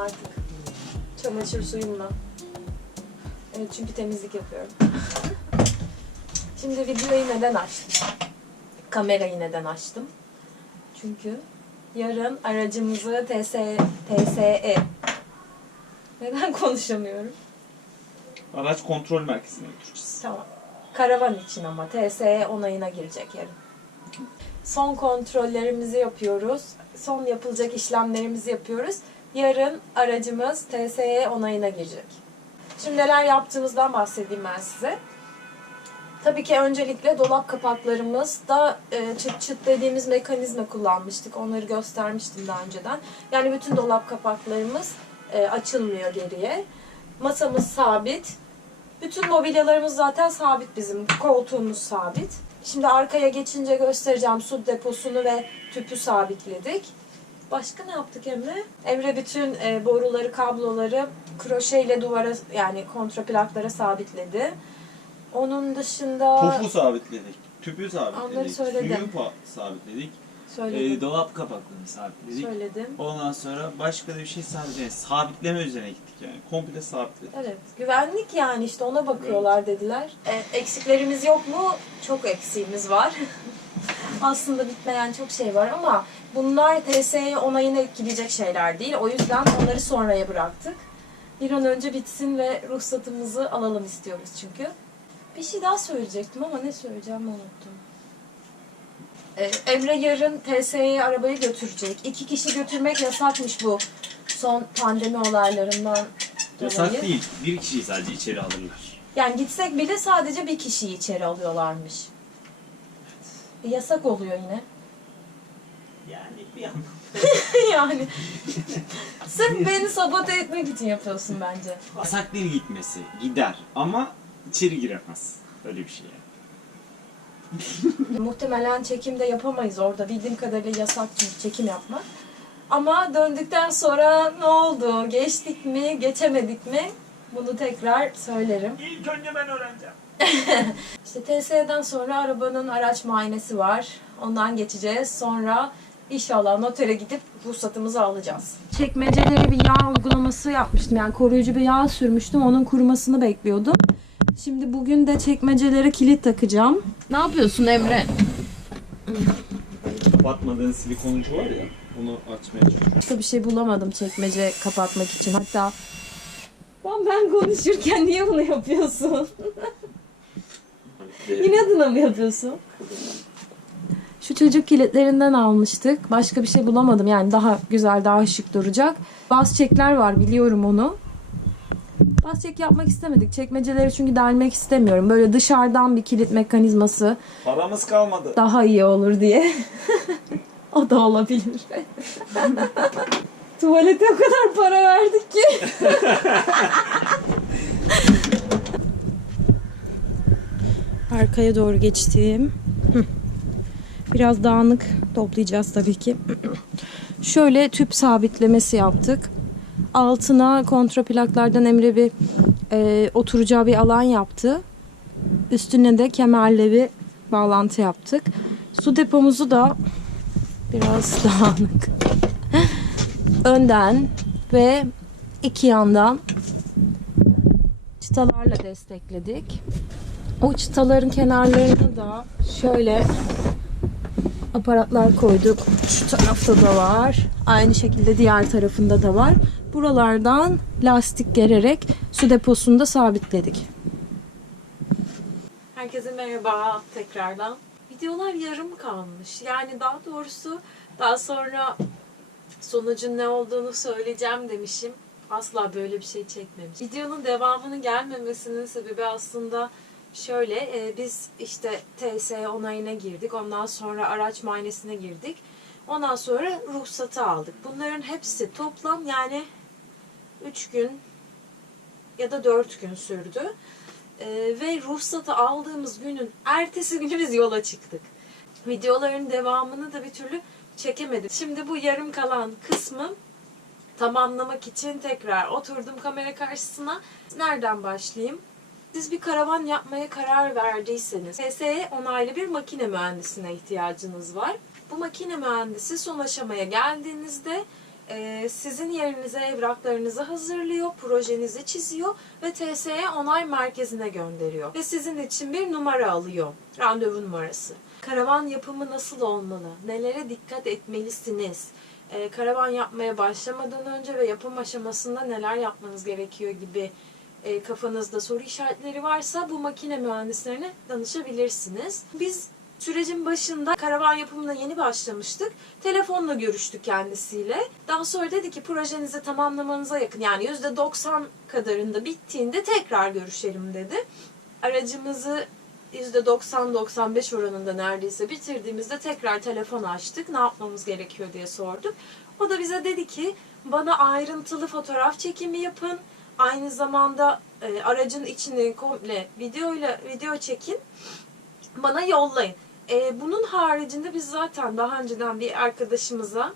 artık. Çamaşır suyumla. Evet çünkü temizlik yapıyorum. Şimdi videoyu neden açtım? Kamerayı neden açtım? Çünkü yarın aracımızı TS, TSE neden konuşamıyorum? Araç kontrol merkezine götüreceğiz. Tamam. Karavan için ama TSE onayına girecek yarın. Son kontrollerimizi yapıyoruz. Son yapılacak işlemlerimizi yapıyoruz. Yarın aracımız TSE onayına girecek. Şimdi neler yaptığımızdan bahsedeyim ben size. Tabii ki öncelikle dolap kapaklarımızda e, çıt çıt dediğimiz mekanizma kullanmıştık. Onları göstermiştim daha önceden. Yani bütün dolap kapaklarımız e, açılmıyor geriye. Masamız sabit. Bütün mobilyalarımız zaten sabit bizim. Koltuğumuz sabit. Şimdi arkaya geçince göstereceğim su deposunu ve tüpü sabitledik. Başka ne yaptık Emre? Emre bütün e, boruları, kabloları kroşeyle duvara yani kontraplaklara sabitledi. Onun dışında Topu sabitledik. Tüpü sabitledik. Onları söyledim. Suyu sabitledik. söyledim. Ee, dolap kapaklarını sabitledik. söyledim. Ondan sonra başka da bir şey sabitledik. Sabitleme üzerine gittik yani. Komple sabitledik. Evet. Güvenlik yani işte ona bakıyorlar dediler. E, eksiklerimiz yok mu? Çok eksiğimiz var. Aslında bitmeyen çok şey var ama bunlar TSE onayına gidecek şeyler değil. O yüzden onları sonraya bıraktık. Bir an önce bitsin ve ruhsatımızı alalım istiyoruz çünkü. Bir şey daha söyleyecektim ama ne söyleyeceğimi unuttum. E, Emre yarın TSE'ye arabayı götürecek. İki kişi götürmek yasakmış bu son pandemi olaylarından Yasak dolayı. değil. Bir kişiyi sadece içeri alırlar. Yani gitsek bile sadece bir kişiyi içeri alıyorlarmış. Yasak oluyor yine. Yani bir yandan. yani sırf beni sabote etmek için yapıyorsun bence. Yasak değil gitmesi. Gider ama içeri giremez. Öyle bir şey yani. Muhtemelen çekimde yapamayız orada. Bildiğim kadarıyla yasak çünkü çekim yapmak. Ama döndükten sonra ne oldu? Geçtik mi, geçemedik mi? Bunu tekrar söylerim. İlk önce ben öğreneceğim. İşte TSE'den sonra arabanın araç muayenesi var. Ondan geçeceğiz. Sonra inşallah notere gidip ruhsatımızı alacağız. Çekmecelere bir yağ uygulaması yapmıştım. Yani koruyucu bir yağ sürmüştüm. Onun kurumasını bekliyordum. Şimdi bugün de çekmecelere kilit takacağım. Ne yapıyorsun Emre? Kapatmadığın silikon ucu var ya. Onu açmaya çalışıyorum. Başka bir şey bulamadım çekmece kapatmak için. Hatta ben, ben konuşurken niye bunu yapıyorsun? İnadına mı yapıyorsun? Şu çocuk kilitlerinden almıştık. Başka bir şey bulamadım. Yani daha güzel, daha şık duracak. Bas çekler var biliyorum onu. Bas çek yapmak istemedik. Çekmeceleri çünkü delmek istemiyorum. Böyle dışarıdan bir kilit mekanizması Paramız kalmadı. daha iyi olur diye. o da olabilir. Tuvalete o kadar para verdik ki. Arkaya doğru geçtim. Biraz dağınık toplayacağız tabii ki. Şöyle tüp sabitlemesi yaptık. Altına kontraplaklardan Emre bir e, oturacağı bir alan yaptı. Üstüne de kemerle bir bağlantı yaptık. Su depomuzu da biraz dağınık. Önden ve iki yandan çıtalarla destekledik. O çıtaların kenarlarına da şöyle aparatlar koyduk. Şu tarafta da var. Aynı şekilde diğer tarafında da var. Buralardan lastik gererek su deposunda sabitledik. Herkese merhaba tekrardan. Videolar yarım kalmış. Yani daha doğrusu daha sonra sonucun ne olduğunu söyleyeceğim demişim. Asla böyle bir şey çekmemiş. Videonun devamının gelmemesinin sebebi aslında şöyle. e, biz işte TSE onayına girdik. Ondan sonra araç muayenesine girdik. Ondan sonra ruhsatı aldık. Bunların hepsi toplam yani 3 gün ya da 4 gün sürdü. Ee, ve ruhsatı aldığımız günün ertesi günü biz yola çıktık. Videoların devamını da bir türlü çekemedim. Şimdi bu yarım kalan kısmı tamamlamak için tekrar oturdum kamera karşısına. Nereden başlayayım? Siz bir karavan yapmaya karar verdiyseniz TSE onaylı bir makine mühendisine ihtiyacınız var. Bu makine mühendisi son aşamaya geldiğinizde e, sizin yerinize evraklarınızı hazırlıyor, projenizi çiziyor ve TSE onay merkezine gönderiyor. Ve sizin için bir numara alıyor, randevu numarası. Karavan yapımı nasıl olmalı? Nelere dikkat etmelisiniz? E, karavan yapmaya başlamadan önce ve yapım aşamasında neler yapmanız gerekiyor gibi e, kafanızda soru işaretleri varsa bu makine mühendislerine danışabilirsiniz. Biz sürecin başında karavan yapımına yeni başlamıştık. Telefonla görüştük kendisiyle. Daha sonra dedi ki projenizi tamamlamanıza yakın yani %90 kadarında bittiğinde tekrar görüşelim dedi. Aracımızı %90-95 oranında neredeyse bitirdiğimizde tekrar telefon açtık. Ne yapmamız gerekiyor diye sorduk. O da bize dedi ki bana ayrıntılı fotoğraf çekimi yapın. Aynı zamanda e, aracın içini komple videoyla video çekin. Bana yollayın. E, bunun haricinde biz zaten daha önceden bir arkadaşımıza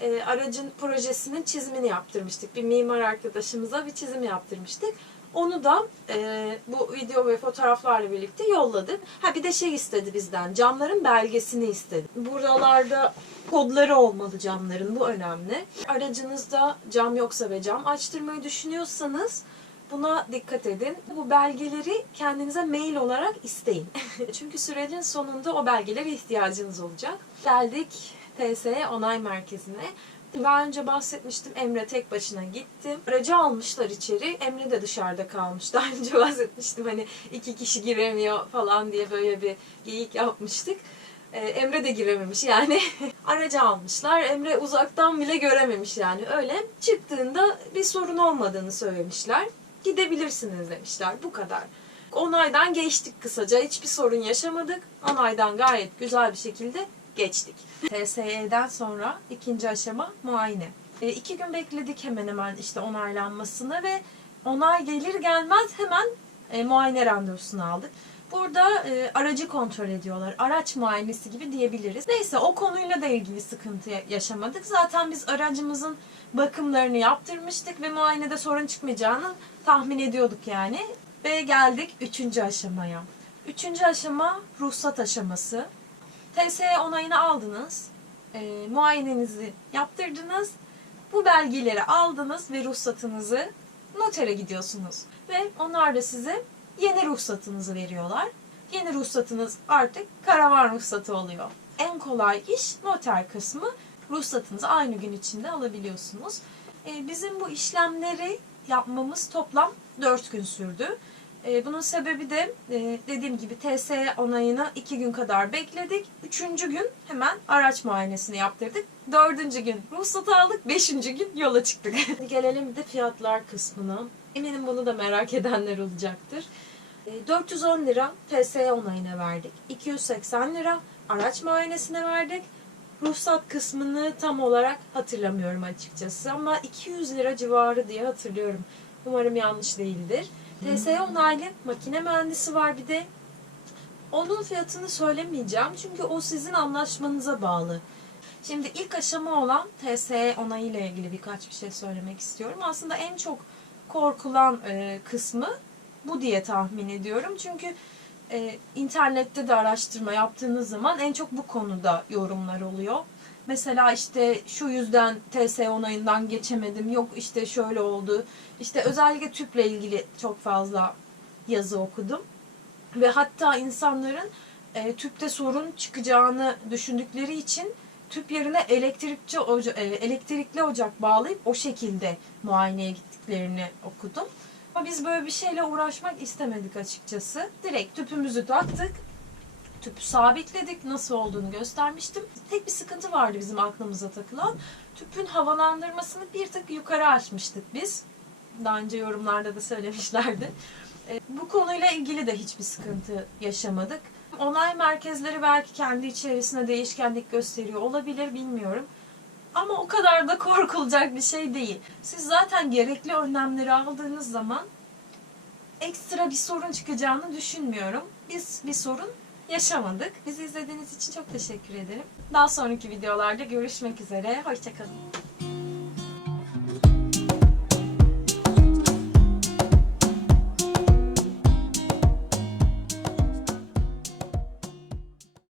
e, aracın projesinin çizimini yaptırmıştık. Bir mimar arkadaşımıza bir çizim yaptırmıştık. Onu da e, bu video ve fotoğraflarla birlikte yolladık. Ha bir de şey istedi bizden. Camların belgesini istedi. Buralarda kodları olmalı camların. Bu önemli. Aracınızda cam yoksa ve cam açtırmayı düşünüyorsanız buna dikkat edin. Bu belgeleri kendinize mail olarak isteyin. Çünkü sürecin sonunda o belgelere ihtiyacınız olacak. Geldik TSE onay merkezine. Daha önce bahsetmiştim Emre tek başına gitti. Aracı almışlar içeri. Emre de dışarıda kalmış. Daha önce bahsetmiştim hani iki kişi giremiyor falan diye böyle bir geyik yapmıştık. Ee, Emre de girememiş yani. Aracı almışlar. Emre uzaktan bile görememiş yani öyle. Çıktığında bir sorun olmadığını söylemişler. Gidebilirsiniz demişler. Bu kadar. Onaydan geçtik kısaca. Hiçbir sorun yaşamadık. Onaydan gayet güzel bir şekilde geçtik. TSE'den sonra ikinci aşama muayene. E, iki gün bekledik hemen hemen işte onaylanmasını ve onay gelir gelmez hemen e, muayene randevusunu aldık. Burada e, aracı kontrol ediyorlar. Araç muayenesi gibi diyebiliriz. Neyse o konuyla da ilgili sıkıntı yaşamadık. Zaten biz aracımızın bakımlarını yaptırmıştık ve muayenede sorun çıkmayacağını tahmin ediyorduk yani. Ve geldik üçüncü aşamaya. Üçüncü aşama ruhsat aşaması. TSE onayını aldınız. E, muayenenizi yaptırdınız. Bu belgeleri aldınız ve ruhsatınızı notere gidiyorsunuz. Ve onlar da size yeni ruhsatınızı veriyorlar. Yeni ruhsatınız artık karavan ruhsatı oluyor. En kolay iş noter kısmı. Ruhsatınızı aynı gün içinde alabiliyorsunuz. E, bizim bu işlemleri yapmamız toplam 4 gün sürdü. E, bunun sebebi de e, dediğim gibi TSE onayını 2 gün kadar bekledik. Üçüncü gün hemen araç muayenesini yaptırdık. Dördüncü gün ruhsatı aldık. Beşinci gün yola çıktık. Gelelim de fiyatlar kısmına. Eminim bunu da merak edenler olacaktır. E, 410 lira TSE onayına verdik. 280 lira araç muayenesine verdik. Ruhsat kısmını tam olarak hatırlamıyorum açıkçası ama 200 lira civarı diye hatırlıyorum. Umarım yanlış değildir. TSE onaylı makine mühendisi var bir de. Onun fiyatını söylemeyeceğim çünkü o sizin anlaşmanıza bağlı. Şimdi ilk aşama olan TSE onayı ile ilgili birkaç bir şey söylemek istiyorum. Aslında en çok korkulan e, kısmı bu diye tahmin ediyorum. Çünkü e, internette de araştırma yaptığınız zaman en çok bu konuda yorumlar oluyor. Mesela işte şu yüzden TSE onayından geçemedim, yok işte şöyle oldu. İşte özellikle tüple ilgili çok fazla yazı okudum. Ve hatta insanların e, tüpte sorun çıkacağını düşündükleri için tüp yerine elektrikçi oca- e, elektrikli ocak bağlayıp o şekilde muayeneye gittiklerini okudum. Ama biz böyle bir şeyle uğraşmak istemedik açıkçası. Direkt tüpümüzü taktık. Tüpü sabitledik. Nasıl olduğunu göstermiştim. Tek bir sıkıntı vardı bizim aklımıza takılan. Tüpün havalandırmasını bir tık yukarı açmıştık biz. Daha önce yorumlarda da söylemişlerdi. E, Bu konuyla ilgili de hiçbir sıkıntı yaşamadık. Onay merkezleri belki kendi içerisinde değişkenlik gösteriyor olabilir bilmiyorum. Ama o kadar da korkulacak bir şey değil. Siz zaten gerekli önlemleri aldığınız zaman ekstra bir sorun çıkacağını düşünmüyorum. Biz bir sorun yaşamadık. Bizi izlediğiniz için çok teşekkür ederim. Daha sonraki videolarda görüşmek üzere. Hoşçakalın.